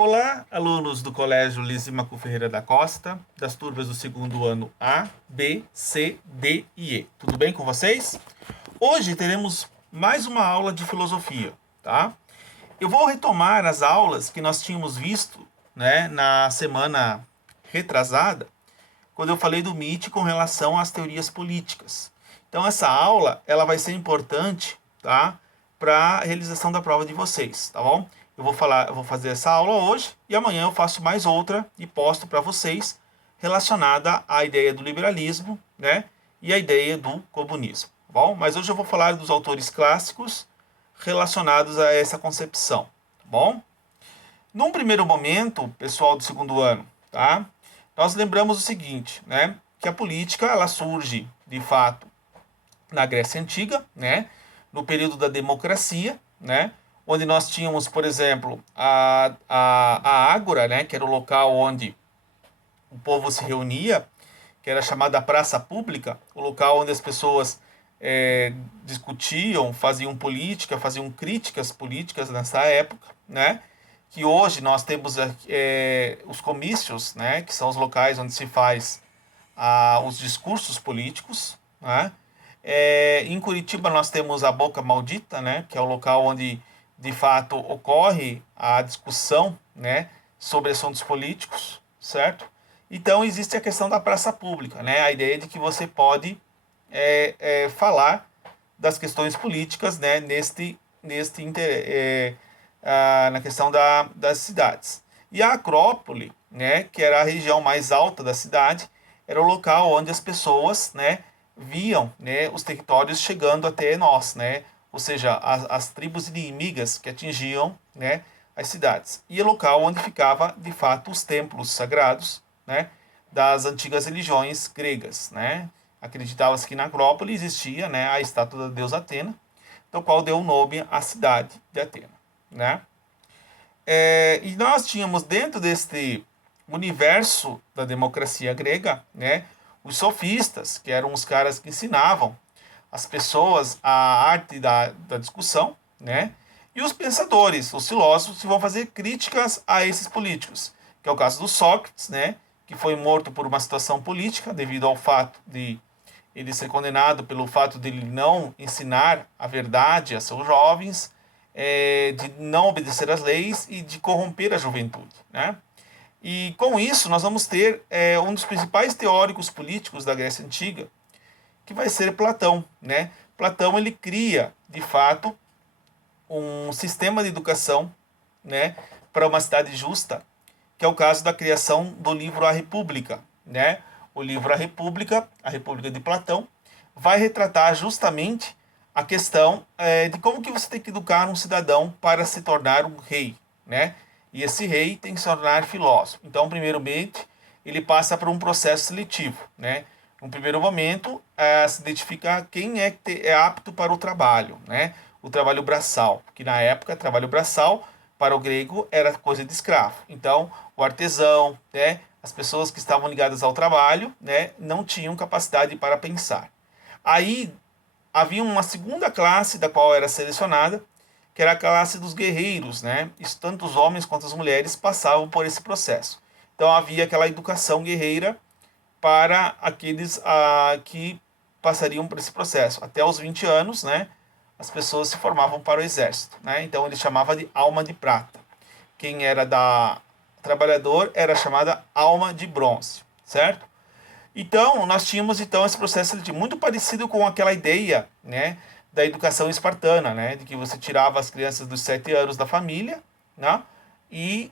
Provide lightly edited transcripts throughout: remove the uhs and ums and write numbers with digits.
Olá, alunos do Colégio Lísimaco Ferreira da Costa, das turmas do segundo ano A, B, C, D e E. Tudo bem com vocês? Hoje teremos mais uma aula de filosofia, tá? Eu vou retomar as aulas que nós tínhamos visto, né, na semana retrasada, quando eu falei do MIT com relação às teorias políticas. Então essa aula, ela vai ser importante, tá? Para a realização da prova de vocês, tá bom? Eu vou fazer essa aula hoje e amanhã eu faço mais outra e posto para vocês relacionada à ideia do liberalismo, né? E à ideia do comunismo, tá bom? Mas hoje eu vou falar dos autores clássicos relacionados a essa concepção, tá bom? Num primeiro momento, pessoal do segundo ano, tá? Nós lembramos o seguinte, né? Que a política ela surge, de fato, na Grécia Antiga, né? No período da democracia, né? Onde nós tínhamos, por exemplo, a Ágora, né? Que era o local onde o povo se reunia, que era chamada praça pública, o local onde as pessoas discutiam, faziam política, faziam críticas políticas nessa época, né? Que hoje nós temos os comícios, né? Que são os locais onde se faz os discursos políticos, né? Em Curitiba nós temos a Boca Maldita, né? Que é o local onde de fato ocorre a discussão, né? Sobre assuntos políticos, certo? Então existe a questão da praça pública, né? A ideia de que você pode falar das questões políticas, né? Na questão das cidades. E a Acrópole, né? Que era a região mais alta da cidade, era o local onde as pessoas, né? Viam, né? Os territórios chegando até nós, né? Ou seja, as tribos inimigas que atingiam, né? As cidades. E o local onde ficava, de fato, os templos sagrados, né, das antigas religiões gregas, né? Acreditava-se que na Acrópole existia, né, a estátua da deusa Atena, do qual deu o nome à cidade de Atena, né? E nós tínhamos dentro deste universo da democracia grega, né, os sofistas, que eram os caras que ensinavam as pessoas a arte da discussão, né? E os pensadores, os filósofos, que vão fazer críticas a esses políticos, que é o caso do Sócrates, né? Que foi morto por uma situação política devido ao fato de ele ser condenado pelo fato de ele não ensinar a verdade a seus jovens, de não obedecer às leis e de corromper a juventude, né? E com isso nós vamos ter um dos principais teóricos políticos da Grécia Antiga, que vai ser Platão, né? Platão ele cria, de fato, um sistema de educação, né, para uma cidade justa, que é o caso da criação do livro A República, né? O livro A República de Platão, vai retratar justamente a questão de como que você tem que educar um cidadão para se tornar um rei, né? E esse rei tem que se tornar filósofo. Então, primeiramente, ele passa por um processo seletivo, né? No primeiro momento, se identifica quem é apto para o trabalho, né? O trabalho braçal, que na época, trabalho braçal, para o grego, era coisa de escravo. Então, o artesão, né? As pessoas que estavam ligadas ao trabalho, né? Não tinham capacidade para pensar. Aí, havia uma segunda classe da qual era selecionada, que era a classe dos guerreiros, né? Isso, tanto os homens quanto as mulheres passavam por esse processo. Então havia aquela educação guerreira para aqueles que passariam por esse processo. Até os 20 anos, né, as pessoas se formavam para o exército, né? Então ele chamava de alma de prata. Quem era da trabalhador era chamada alma de bronze, certo? Então, nós tínhamos então esse processo seletivo muito parecido com aquela ideia, né, da educação espartana, né, de que você tirava as crianças dos 7 anos da família, né, e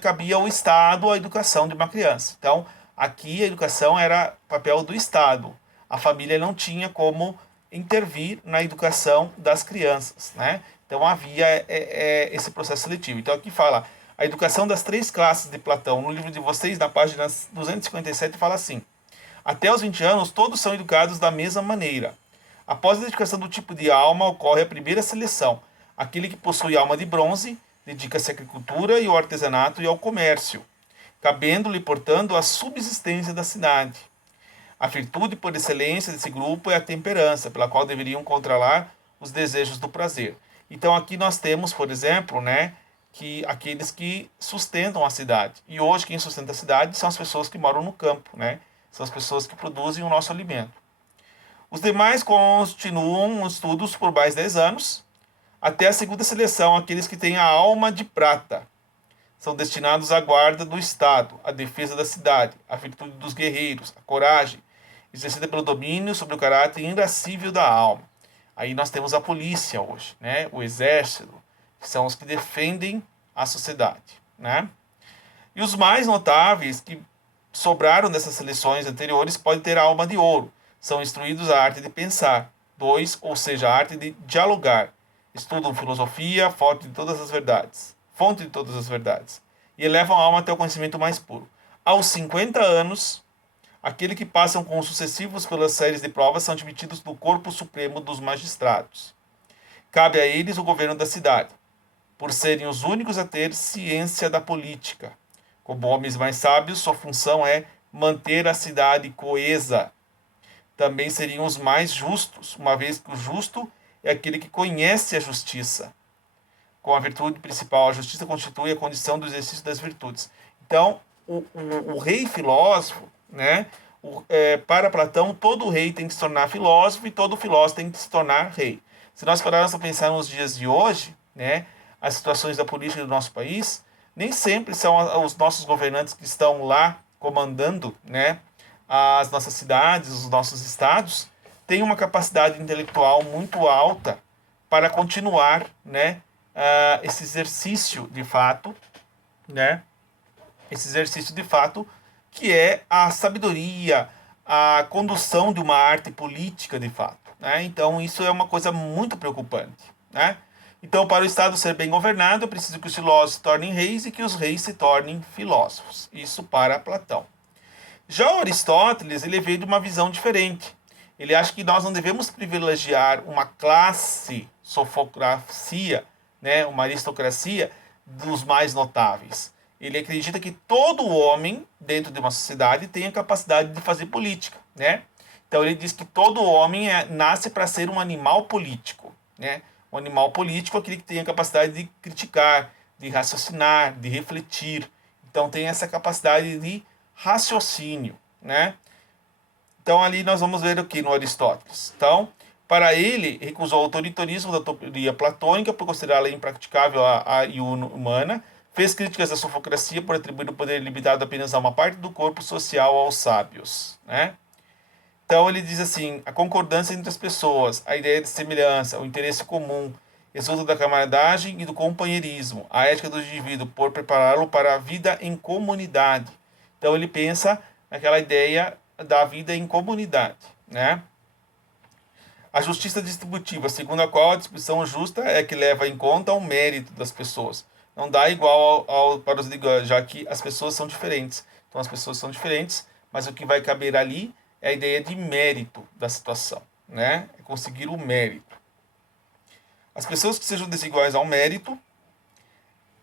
cabia ao Estado a educação de uma criança. Então, aqui a educação era papel do Estado. A família não tinha como intervir na educação das crianças, né? Então havia esse processo seletivo. Então aqui fala a educação das três classes de Platão. No livro de vocês, na página 257, fala assim: até os 20 anos, todos são educados da mesma maneira. Após a identificação do tipo de alma, ocorre a primeira seleção. Aquele que possui alma de bronze dedica-se à agricultura e ao artesanato e ao comércio, cabendo-lhe, portanto, a subsistência da cidade. A virtude por excelência desse grupo é a temperança, pela qual deveriam controlar os desejos do prazer. Então aqui nós temos, por exemplo, né, que aqueles que sustentam a cidade. E hoje quem sustenta a cidade são as pessoas que moram no campo, né? São as pessoas que produzem o nosso alimento. Os demais continuam os estudos por mais 10 anos, até a segunda seleção, aqueles que têm a alma de prata. São destinados à guarda do Estado, à defesa da cidade, à virtude dos guerreiros, à coragem, exercida pelo domínio sobre o caráter irascível da alma. Aí nós temos a polícia hoje, né? O exército, que são os que defendem a sociedade, né? E os mais notáveis que sobraram dessas seleções anteriores podem ter a alma de ouro. São instruídos a arte de pensar. 2, ou seja, a arte de dialogar. Estudam filosofia, fonte de todas as verdades. E elevam a alma até o conhecimento mais puro. Aos 50 anos, aqueles que passam com os sucessivos pelas séries de provas são admitidos no corpo supremo dos magistrados. Cabe a eles o governo da cidade, por serem os únicos a ter ciência da política. Como homens mais sábios, sua função é manter a cidade coesa. Também seriam os mais justos, uma vez que o justo é aquele que conhece a justiça. Com a virtude principal, a justiça constitui a condição do exercício das virtudes. Então, o rei filósofo, né? Para Platão, todo rei tem que se tornar filósofo e todo filósofo tem que se tornar rei. Se nós pararmos a pensar nos dias de hoje, né? As situações da política do nosso país, nem sempre são os nossos governantes que estão lá comandando, né? As nossas cidades, os nossos estados, têm uma capacidade intelectual muito alta para continuar, né, esse exercício de fato, né, esse exercício de fato que é a sabedoria, a condução de uma arte política de fato, né? Então isso é uma coisa muito preocupante, né? Então, para o Estado ser bem governado, é preciso que os filósofos se tornem reis e que os reis se tornem filósofos. Isso para Platão. Já o Aristóteles, ele veio de uma visão diferente. Ele acha que nós não devemos privilegiar uma classe, sofocracia, né, uma aristocracia dos mais notáveis. Ele acredita que todo homem dentro de uma sociedade tem a capacidade de fazer política, né? Então ele diz que todo homem nasce para ser um animal político, né? Um animal político é aquele que tem a capacidade de criticar, de raciocinar, de refletir. Então tem essa capacidade de raciocínio, né? Então ali nós vamos ver aqui no Aristóteles. Então, para ele, recusou o autoritarismo da teoria platônica por considerá-la impraticável e humana, fez críticas à sofocracia por atribuir o poder limitado apenas a uma parte do corpo social aos sábios, né? Então ele diz assim, a concordância entre as pessoas, a ideia de semelhança, o interesse comum, resulta da camaradagem e do companheirismo, a ética do indivíduo por prepará-lo para a vida em comunidade. Então ele pensa naquela ideia da vida em comunidade, né? A justiça distributiva, segundo a qual a distribuição justa é que leva em conta o mérito das pessoas. Não dá igual para os iguais, já que as pessoas são diferentes. Então as pessoas são diferentes, mas o que vai caber ali é a ideia de mérito da situação, né? É conseguir o mérito. As pessoas que sejam desiguais ao mérito,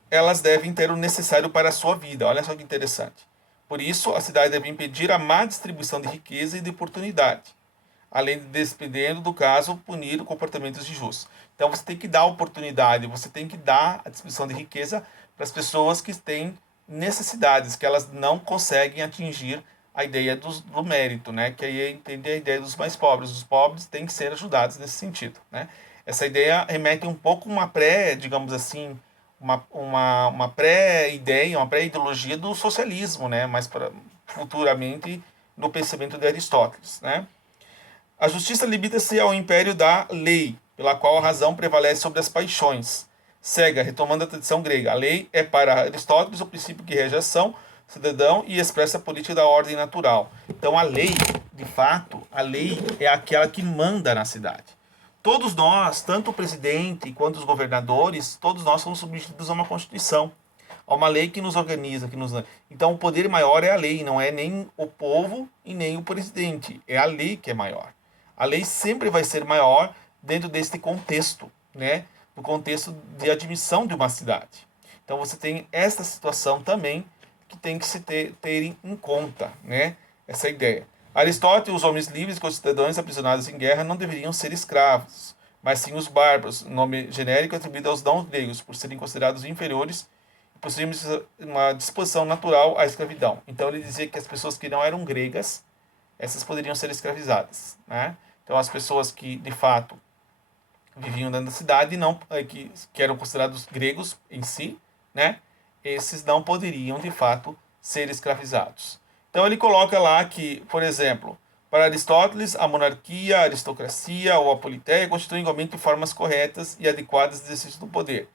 elas devem ter o necessário para a sua vida. Olha só que interessante. Por isso, a cidade deve impedir a má distribuição de riqueza e de oportunidade, além de, dependendo do caso, punir comportamentos injustos. Então, você tem que dar oportunidade, você tem que dar a distribuição de riqueza para as pessoas que têm necessidades, que elas não conseguem atingir a ideia do mérito, né? Que aí entende a ideia dos mais pobres. Os pobres têm que ser ajudados nesse sentido, né? Essa ideia remete um pouco uma digamos assim, uma pré-ideia, uma pré-ideologia do socialismo, né? Mas futuramente no pensamento de Aristóteles, né? A justiça limita-se ao império da lei, pela qual a razão prevalece sobre as paixões. Cega, retomando a tradição grega. A lei é para Aristóteles o princípio que rege a ação, cidadão e expressa a política da ordem natural. Então a lei, de fato, a lei é aquela que manda na cidade. Todos nós, tanto o presidente quanto os governadores, todos nós somos submetidos a uma constituição, a uma lei que nos organiza, que nos... Então o poder maior é a lei, não é nem o povo e nem o presidente, é a lei que é maior. A lei sempre vai ser maior dentro deste contexto, né? No contexto de admissão de uma cidade. Então você tem esta situação também que tem que se ter em conta, né? Essa ideia. Aristóteles, os homens livres e os cidadãos aprisionados em guerra não deveriam ser escravos. mas sim os bárbaros, nome genérico atribuído aos não-gregos, por serem considerados inferiores e possuíam uma disposição natural à escravidão. Então ele dizia que as pessoas que não eram gregas, essas poderiam ser escravizadas, né? Então as pessoas que de fato viviam dentro da cidade não que eram considerados gregos em si, né? Esses não poderiam de fato ser escravizados. Então ele coloca lá que, por exemplo, para Aristóteles, a monarquia, a aristocracia ou a politeia constituem igualmente formas corretas e adequadas de exercício do poder.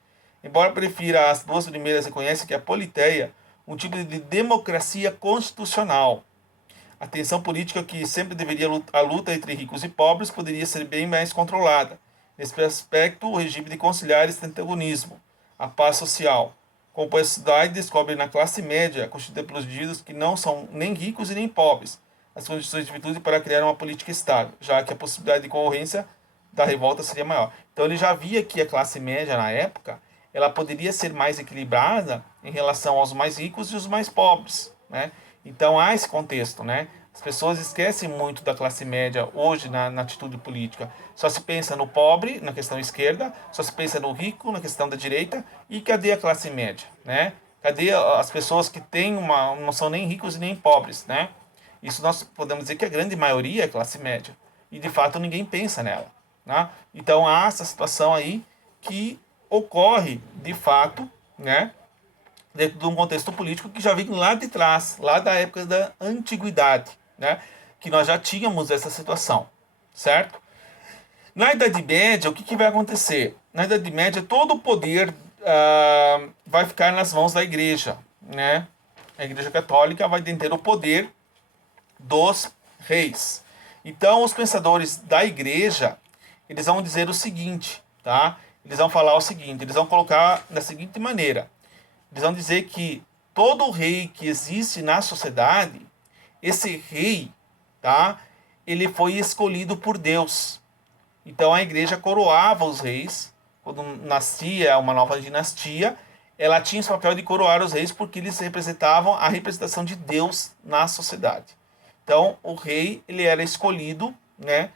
Embora prefira as duas primeiras, reconhece que a politeia um tipo de democracia constitucional. A tensão política que sempre deveria a luta entre ricos e pobres poderia ser bem mais controlada. Nesse aspecto, o regime de conciliar esse antagonismo, a paz social. Como a sociedade descobre na classe média, constituída pelos indivíduos que não são nem ricos e nem pobres, as condições de virtude para criar uma política estável, já que a possibilidade de concorrência da revolta seria maior. Então ele já via que a classe média na época, ela poderia ser mais equilibrada em relação aos mais ricos e os mais pobres, né? Então há esse contexto, né? As pessoas esquecem muito da classe média hoje na atitude política. Só se pensa no pobre, na questão esquerda, só se pensa no rico, na questão da direita, e cadê a classe média, né? Cadê as pessoas que têm não são nem ricos e nem pobres, né? Isso nós podemos dizer que a grande maioria é classe média. E de fato ninguém pensa nela, né? Então há essa situação aí que ocorre de fato, né? Dentro de um contexto político que já vem lá de trás, lá da época da antiguidade, né? Que nós já tínhamos essa situação, certo? Na Idade Média, o que vai acontecer? Na Idade Média, todo o poder vai ficar nas mãos da Igreja, né? A Igreja Católica vai deter o poder dos reis. Então, os pensadores da Igreja, eles vão dizer o seguinte, tá? Eles vão falar o seguinte, eles vão colocar da seguinte maneira. Eles vão dizer que todo rei que existe na sociedade, esse rei, tá? Ele foi escolhido por Deus. Então a igreja coroava os reis. Quando nascia uma nova dinastia, ela tinha esse papel de coroar os reis porque eles representavam a representação de Deus na sociedade. Então o rei ele era escolhido, né,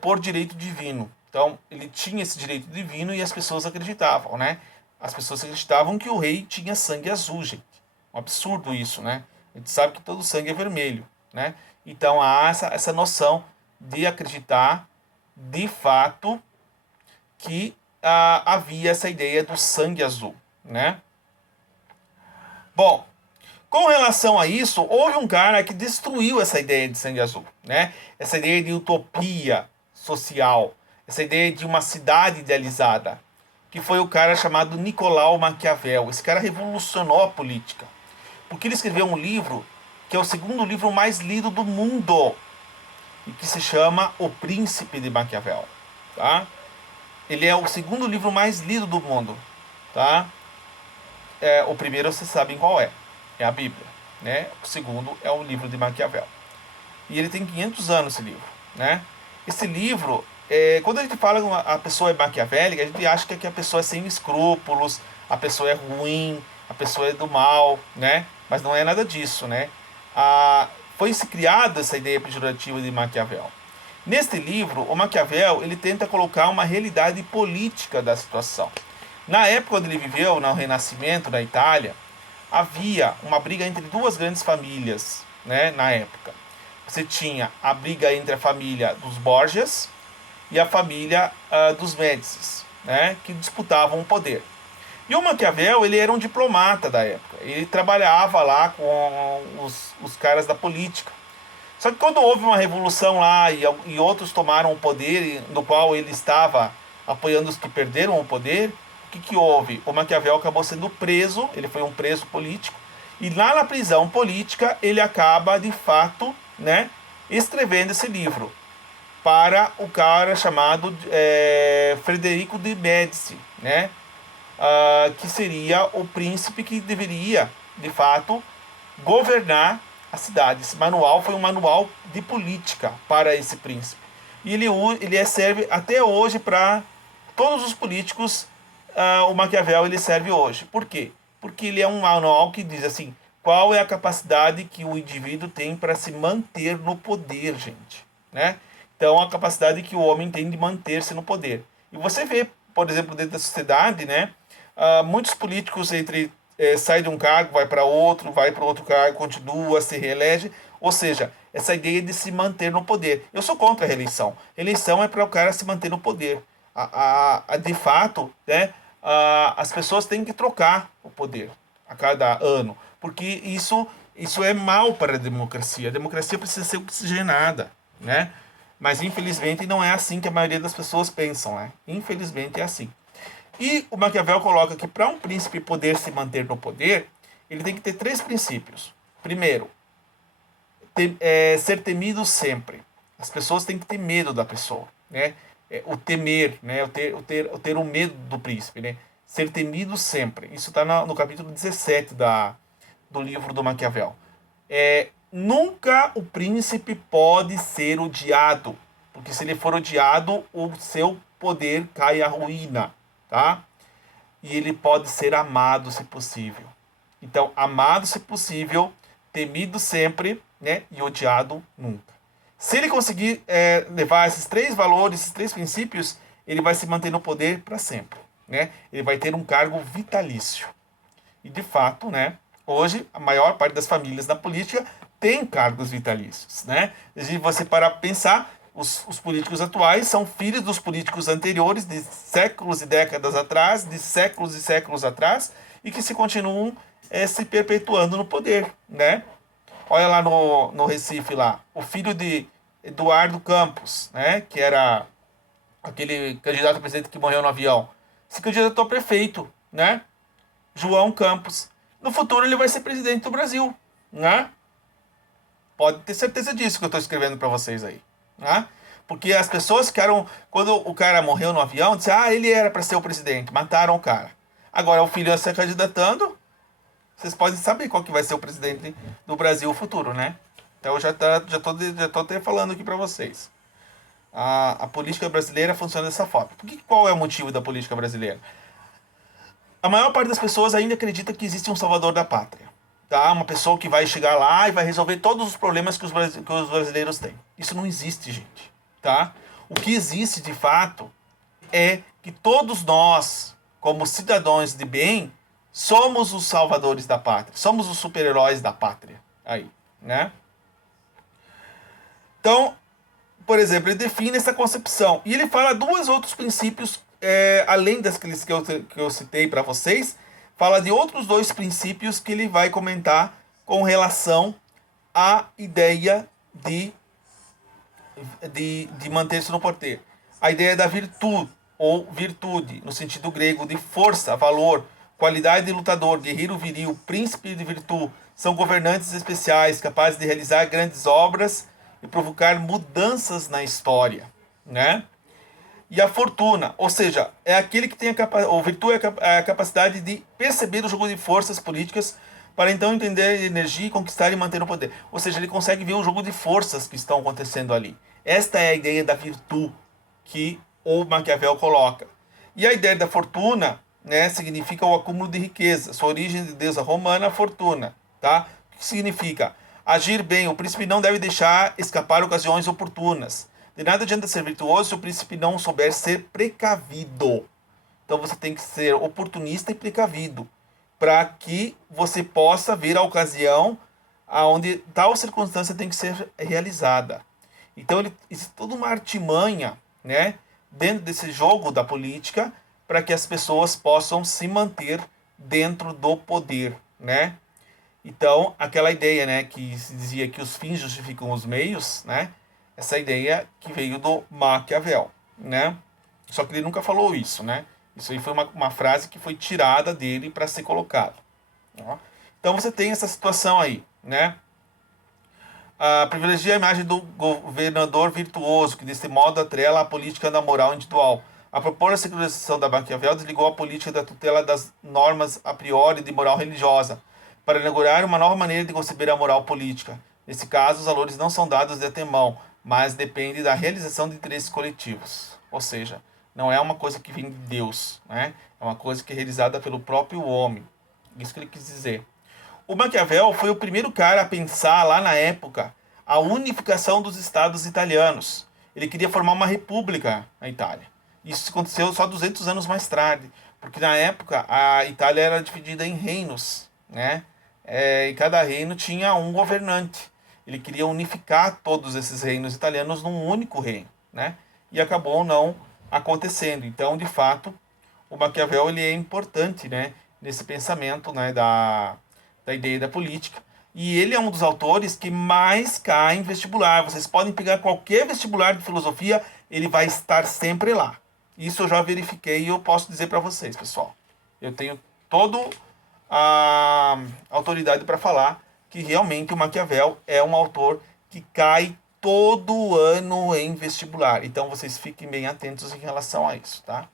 por direito divino. Então ele tinha esse direito divino e as pessoas acreditavam, né? As pessoas acreditavam que o rei tinha sangue azul, gente. Um absurdo isso, né? A gente sabe que todo sangue é vermelho, né? Então há essa noção de acreditar, de fato, que havia essa ideia do sangue azul, né? Bom, com relação a isso, houve um cara que destruiu essa ideia de sangue azul, né? Essa ideia de utopia social, essa ideia de uma cidade idealizada, que foi o cara chamado Nicolau Maquiavel. Esse cara revolucionou a política, porque ele escreveu um livro que é o segundo livro mais lido do mundo e que se chama O Príncipe de Maquiavel, tá? Ele é o segundo livro mais lido do mundo, tá? O primeiro vocês sabem qual é a Bíblia, né? O segundo é o livro de Maquiavel. E ele tem 500 anos esse livro, né? Esse livro, quando a gente fala que a pessoa é maquiavélica, a gente acha que a pessoa é sem escrúpulos, a pessoa é ruim, a pessoa é do mal, né? Mas não é nada disso, né? Foi-se criada essa ideia pejorativa de Maquiavel. Neste livro, o Maquiavel ele tenta colocar uma realidade política da situação. Na época onde ele viveu, no Renascimento da Itália, havia uma briga entre duas grandes famílias, né, na época. Você tinha a briga entre a família dos Borgias e a família dos Médicis, né, que disputavam o poder. E o Maquiavel, ele era um diplomata da época. Ele trabalhava lá com os caras da política. Só que quando houve uma revolução lá e outros tomaram o poder, no qual ele estava apoiando os que perderam o poder, o que houve? O Maquiavel acabou sendo preso, ele foi um preso político, e lá na prisão política ele acaba, de fato, né, escrevendo esse livro para o cara chamado Frederico de Médici, né, que seria o príncipe que deveria, de fato, governar a cidade. Esse manual foi um manual de política para esse príncipe. E ele serve até hoje para todos os políticos. O Maquiavel ele serve hoje. Por quê? Porque ele é um manual que diz assim: qual é a capacidade que o indivíduo tem para se manter no poder, gente, né? Então, a capacidade que o homem tem de manter-se no poder. E você vê, por exemplo, dentro da sociedade, né, muitos políticos sai de um cargo, vai para outro, vai para outro cargo, continua, se reelege. Ou seja, essa ideia de se manter no poder. Eu sou contra a reeleição. Eleição é para o cara se manter no poder. De fato, né, as pessoas têm que trocar o poder a cada ano, porque isso é mal para a democracia. A democracia precisa ser oxigenada, né? Mas infelizmente não é assim que a maioria das pessoas pensam, né? Infelizmente é assim. E o Maquiavel coloca que para um príncipe poder se manter no poder, ele tem que ter três princípios. Primeiro, ser temido sempre. As pessoas têm que ter medo da pessoa, né? O temer, né? O ter o medo do príncipe, né? Ser temido sempre. Isso está no capítulo 17 do livro do Maquiavel. Nunca o príncipe pode ser odiado, porque se ele for odiado, o seu poder cai à ruína, tá? E ele pode ser amado, se possível. Então, amado, se possível, temido sempre, né? E odiado nunca. Se ele conseguir levar esses três valores, esses três princípios, ele vai se manter no poder para sempre, né? Ele vai ter um cargo vitalício. E de fato, né? Hoje, a maior parte das famílias na política tem cargos vitalícios, né? Se você parar para pensar, os políticos atuais são filhos dos políticos anteriores, de séculos e décadas atrás, de séculos e séculos atrás, e que se continuam se perpetuando no poder, né? Olha lá no Recife, lá, o filho de Eduardo Campos, né? Que era aquele candidato a presidente que morreu no avião. Se candidatou a prefeito, né? João Campos. No futuro ele vai ser presidente do Brasil, né? Pode ter certeza disso que eu estou escrevendo para vocês aí, né? Porque as pessoas ficaram, quando o cara morreu no avião, disseram, ele era para ser o presidente, mataram o cara. Agora o filho está se candidatando, vocês podem saber qual que vai ser o presidente do Brasil futuro, né? Então eu já tô até falando aqui para vocês. A política brasileira funciona dessa forma. Qual é o motivo da política brasileira? A maior parte das pessoas ainda acredita que existe um salvador da pátria. Tá? Uma pessoa que vai chegar lá e vai resolver todos os problemas que os brasileiros têm. Isso não existe, gente. Tá? O que existe, de fato, é que todos nós, como cidadãos de bem, somos os salvadores da pátria. Somos os super-heróis da pátria. Aí, né? Então, por exemplo, ele define essa concepção. E ele fala dois outros princípios, além daqueles que eu citei para vocês, fala de outros dois princípios que ele vai comentar com relação à ideia de manter-se no poder. A ideia da virtude, ou virtude, no sentido grego de força, valor, qualidade de lutador, guerreiro viril, príncipe de virtude, são governantes especiais capazes de realizar grandes obras e provocar mudanças na história, né? E a fortuna, ou seja, é aquele que tem ou virtude é a capacidade de perceber o jogo de forças políticas para então entender a energia e conquistar e manter o poder. Ou seja, ele consegue ver o jogo de forças que estão acontecendo ali. Esta é a ideia da virtude que o Maquiavel coloca. E a ideia da fortuna, né, significa o acúmulo de riqueza. Sua origem de deusa romana, fortuna, tá? O que significa? Agir bem. O príncipe não deve deixar escapar ocasiões oportunas. De nada adianta ser virtuoso se o príncipe não souber ser precavido. Então você tem que ser oportunista e precavido para que você possa ver a ocasião aonde tal circunstância tem que ser realizada. Então existe toda uma artimanha, né, dentro desse jogo da política para que as pessoas possam se manter dentro do poder, né? Então, aquela ideia, né, que se dizia que os fins justificam os meios, né? Essa ideia que veio do Maquiavel, né? Só que ele nunca falou isso, né? Isso aí foi uma frase que foi tirada dele para ser colocada. Ó. Então você tem essa situação aí, né? Privilegia a imagem do governador virtuoso, que desse modo atrela a política da moral individual. A propor a secularização da Maquiavel, desligou a política da tutela das normas a priori de moral religiosa, para inaugurar uma nova maneira de conceber a moral política. Nesse caso, os valores não são dados de antemão, mas dependem da realização de interesses coletivos. Ou seja, não é uma coisa que vem de Deus, né? É uma coisa que é realizada pelo próprio homem. Isso que ele quis dizer. O Maquiavel foi o primeiro cara a pensar lá na época a unificação dos estados italianos. Ele queria formar uma república na Itália. Isso aconteceu só 200 anos mais tarde, porque na época a Itália era dividida em reinos, né? E cada reino tinha um governante. Ele queria unificar todos esses reinos italianos num único reino, né? E acabou não acontecendo. Então, de fato, o Maquiavel ele é importante, né, nesse pensamento, né, da ideia da política. E ele é um dos autores que mais cai em vestibular. Vocês podem pegar qualquer vestibular de filosofia, ele vai estar sempre lá. Isso eu já verifiquei e eu posso dizer para vocês, pessoal. Eu tenho toda a autoridade para falar que realmente o Maquiavel é um autor que cai todo ano em vestibular. Então vocês fiquem bem atentos em relação a isso, tá?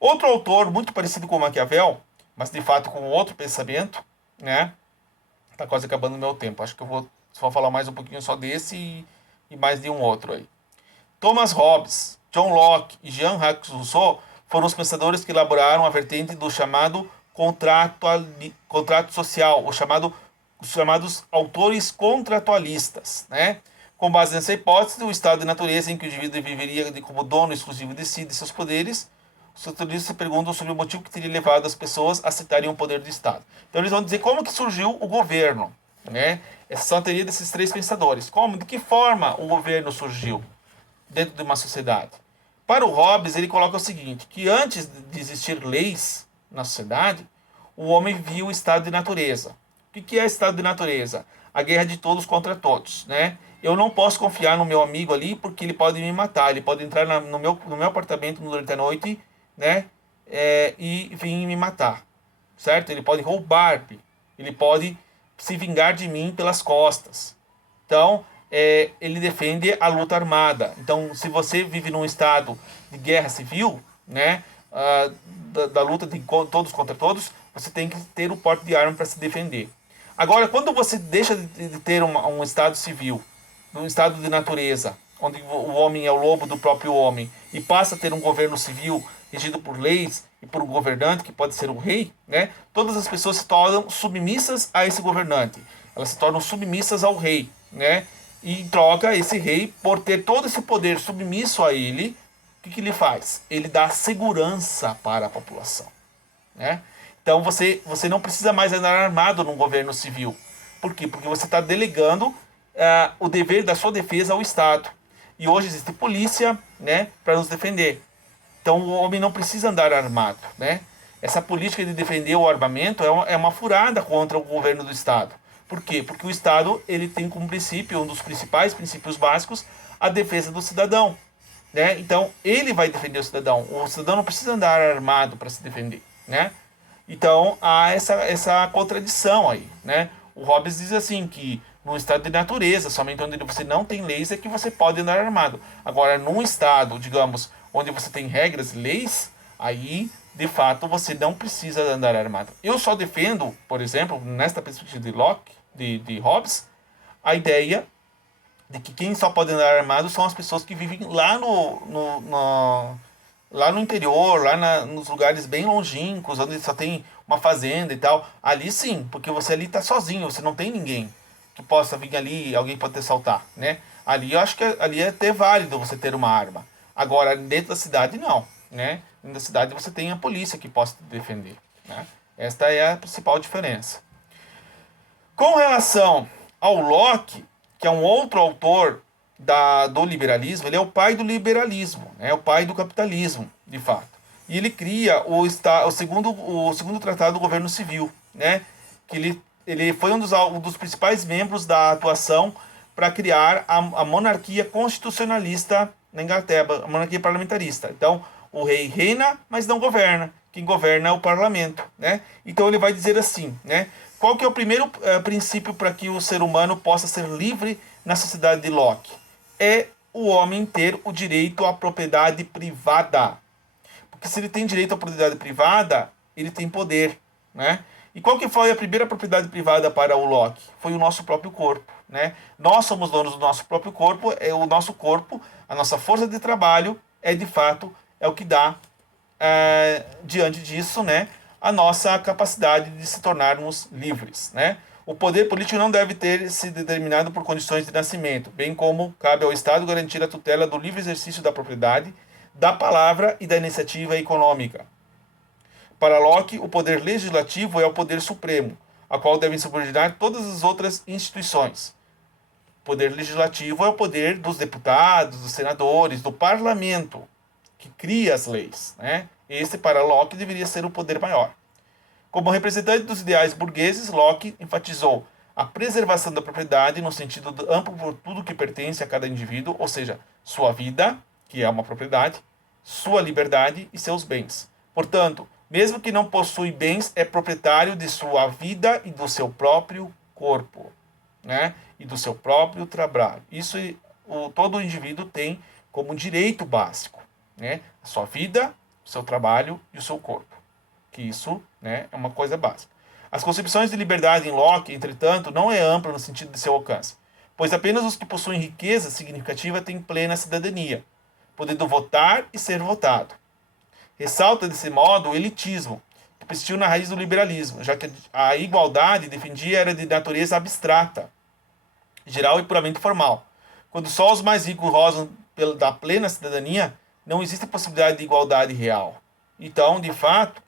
Outro autor muito parecido com o Maquiavel, mas de fato com outro pensamento, né? Tá quase acabando o meu tempo. Acho que eu vou só falar mais um pouquinho só desse e mais de um outro aí. Thomas Hobbes, John Locke e Jean-Jacques Rousseau foram os pensadores que elaboraram a vertente do chamado contrato social, os chamados autores contratualistas, né? Com base nessa hipótese, o estado de natureza em que o indivíduo viveria como dono exclusivo de si e de seus poderes, os contratualistas se perguntam sobre o motivo que teria levado as pessoas a aceitarem o poder do Estado. Então eles vão dizer como que surgiu o governo, né? Essa são a teoria desses três pensadores. Como, de que forma o governo surgiu dentro de uma sociedade? Para o Hobbes, ele coloca o seguinte, que antes de existir leis na sociedade, o homem via o estado de natureza. O que é estado de natureza? A guerra de todos contra todos, né? Eu não posso confiar no meu amigo ali porque ele pode me matar, ele pode entrar no meu apartamento durante a noite, né? E vir me matar, certo? Ele pode roubar-me, ele pode se vingar de mim pelas costas. Então, ele defende a luta armada. Então, se você vive num estado de guerra civil, né? Da luta de todos contra todos, você tem que ter o porte de arma para se defender. Agora, quando você deixa de ter um estado civil, um estado de natureza, onde o homem é o lobo do próprio homem, e passa a ter um governo civil regido por leis e por um governante, que pode ser o rei, né? Todas as pessoas se tornam submissas a esse governante. Elas se tornam submissas ao rei, né? E em troca, esse rei, por ter todo esse poder submisso a ele, o que ele faz? Ele dá segurança para a população, né? Então você não precisa mais andar armado num governo civil. Por quê? Porque você está delegando o dever da sua defesa ao Estado. E hoje existe polícia, né, para nos defender. Então o homem não precisa andar armado, né? Essa política de defender o armamento é uma furada contra o governo do Estado. Por quê? Porque o Estado ele tem como princípio, um dos principais princípios básicos, a defesa do cidadão, né? Então ele vai defender o cidadão. O cidadão não precisa andar armado para se defender, né? Então há essa contradição aí, né? O Hobbes diz assim que no estado de natureza, somente onde você não tem leis é que você pode andar armado. Agora, num estado, digamos, onde você tem regras, leis, aí de fato você não precisa andar armado. Eu só defendo, por exemplo, nesta perspectiva de Locke, de Hobbes, a ideia de que quem só pode andar armado são as pessoas que vivem lá lá no interior, nos lugares bem longínquos, onde só tem uma fazenda e tal. Ali sim, porque você ali está sozinho, você não tem ninguém que possa vir ali, alguém pode te assaltar, né? Ali eu acho que ali é até válido você ter uma arma. Agora, dentro da cidade, não, né? Dentro da cidade você tem a polícia que possa te defender, né? Esta é a principal diferença. Com relação ao Locke, que é um outro autor do liberalismo, ele é o pai do liberalismo, é o pai do capitalismo, de fato. E ele cria o segundo tratado do governo civil, né? Que ele foi um dos principais membros da atuação para criar a monarquia constitucionalista na Inglaterra, a monarquia parlamentarista. Então, o rei reina, mas não governa. Quem governa é o parlamento, né? Então ele vai dizer assim, né? Qual que é o primeiro princípio para que o ser humano possa ser livre na sociedade de Locke? É o homem ter o direito à propriedade privada. Porque se ele tem direito à propriedade privada, ele tem poder, né? E qual que foi a primeira propriedade privada para o Locke? Foi o nosso próprio corpo, né? Nós somos donos do nosso próprio corpo, é o nosso corpo, a nossa força de trabalho de fato o que dá diante disso, né, a nossa capacidade de se tornarmos livres, né? O poder político não deve ter se determinado por condições de nascimento, bem como cabe ao Estado garantir a tutela do livre exercício da propriedade, da palavra e da iniciativa econômica. Para Locke, o poder legislativo é o poder supremo, a qual devem subordinar todas as outras instituições. O poder legislativo é o poder dos deputados, dos senadores, do parlamento, que cria as leis, né? Esse, para Locke, deveria ser o poder maior. Como representante dos ideais burgueses, Locke enfatizou a preservação da propriedade no sentido amplo por tudo que pertence a cada indivíduo, ou seja, sua vida, que é uma propriedade, sua liberdade e seus bens. Portanto, mesmo que não possui bens, é proprietário de sua vida e do seu próprio corpo, né? E do seu próprio trabalho. Isso todo indivíduo tem como direito básico, né? A sua vida, o seu trabalho e o seu corpo. Que isso, né, é uma coisa básica. As concepções de liberdade em Locke, entretanto, não é ampla no sentido de seu alcance, pois apenas os que possuem riqueza significativa têm plena cidadania, podendo votar e ser votado. Ressalta desse modo o elitismo, que persistiu na raiz do liberalismo, já que a igualdade defendia era de natureza abstrata, geral e puramente formal. Quando só os mais ricos gozam da plena cidadania, não existe possibilidade de igualdade real. Então, de fato,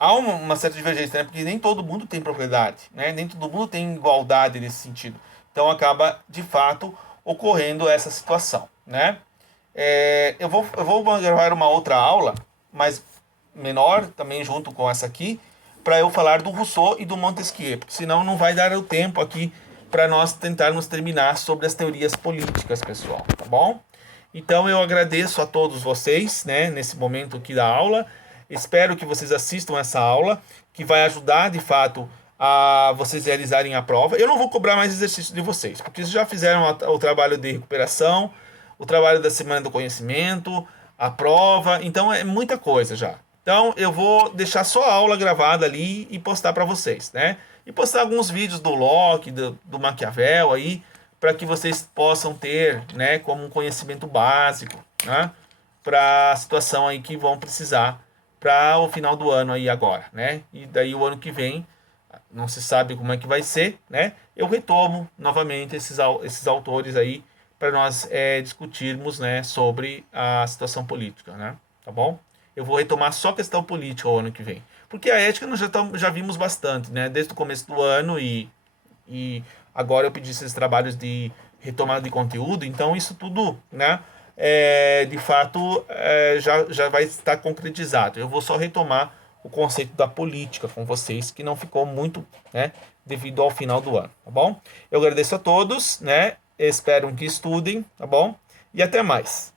há uma certa divergência, né? Porque nem todo mundo tem propriedade, né? Nem todo mundo tem igualdade nesse sentido. Então acaba, de fato, ocorrendo essa situação, né? Eu vou gravar uma outra aula, mas menor, também junto com essa aqui, para eu falar do Rousseau e do Montesquieu, porque senão não vai dar o tempo aqui para nós tentarmos terminar sobre as teorias políticas, pessoal, tá bom? Então eu agradeço a todos vocês, né, nesse momento aqui da aula. Espero que vocês assistam essa aula, que vai ajudar, de fato, a vocês realizarem a prova. Eu não vou cobrar mais exercício de vocês, porque vocês já fizeram o trabalho de recuperação, o trabalho da Semana do Conhecimento, a prova, então é muita coisa já. Então eu vou deixar só a aula gravada ali e postar para vocês, né? E postar alguns vídeos do Locke, do Maquiavel aí, para que vocês possam ter, né, como um conhecimento básico, né, para a situação aí que vão precisar para o final do ano aí agora, né? E daí o ano que vem, não se sabe como é que vai ser, né? Eu retomo novamente esses autores aí para nós discutirmos, né, sobre a situação política, né? Tá bom? Eu vou retomar só questão política o ano que vem, porque a ética nós já vimos bastante, né? Desde o começo do ano e agora eu pedi esses trabalhos de retomada de conteúdo, então isso tudo, né? De fato, já vai estar concretizado. Eu vou só retomar o conceito da política com vocês, que não ficou muito, né, devido ao final do ano, tá bom? Eu agradeço a todos, né? Espero que estudem, tá bom? E até mais.